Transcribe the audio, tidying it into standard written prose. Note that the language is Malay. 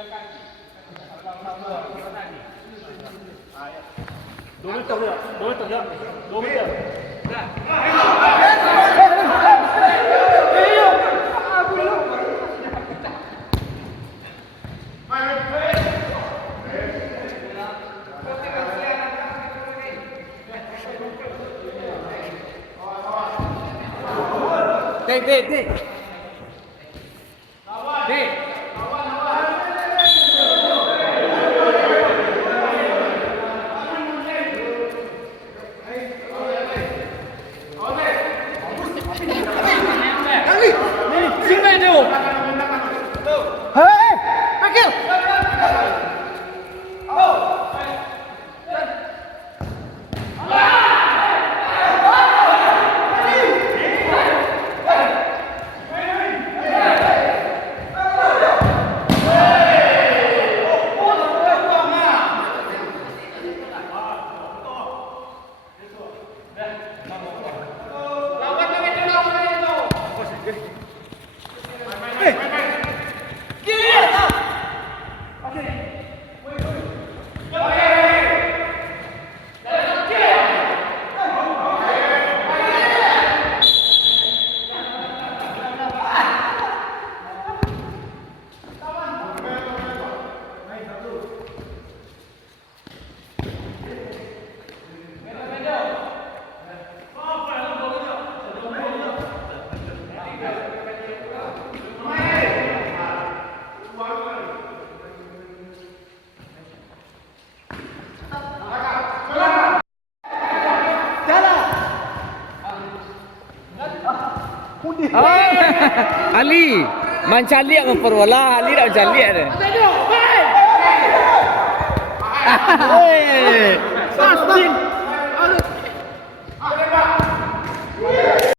2 meter dia. 2 meter dia. 2 meter. Dek. Dek. Hei, panggil. Ali, macam lihat memperwala, Ali dah macam lihat dia. Hey!